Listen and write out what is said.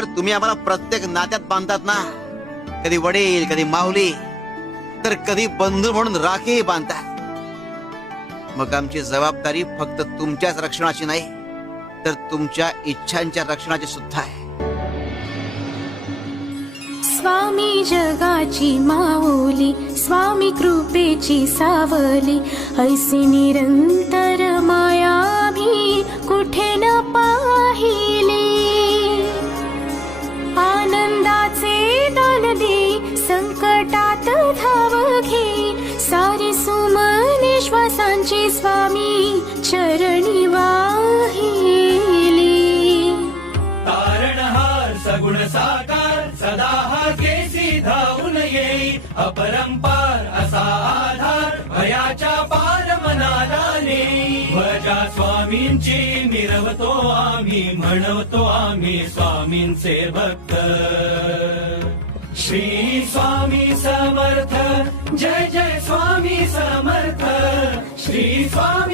तर तुम्ही आम्हाला प्रत्येक नात्यात बांधतात ना, कधी वडील, कधी माऊली, तर कधी बंधू म्हणून राखीही बांधतात. मग आमची जबाबदारी फक्त तुमच्याच रक्षणाची नाही, तर तुमच्या इच्छांच्या रक्षणाची सुद्धा आहे. स्वामी जगाची माऊली, स्वामी कृपेची सावली, ऐसी निरंतर माया भी कुठे न पाहिली. आनंदाचे दान दे, संकटात धाव घे, सारी सुमने श्वासांची स्वामी चरणी वाहिली. तारणहार सगुण साकार, सदा हा केसी धावून येई, अपरंपार असा आधार, भयाच्या पार मनाला नेई. भजा स्वामींची मिरवतो आम्ही, म्हणवतो आम्ही स्वामींचे भक्त. श्री स्वामी समर्थ, जय जय स्वामी समर्थ, श्री स्वामी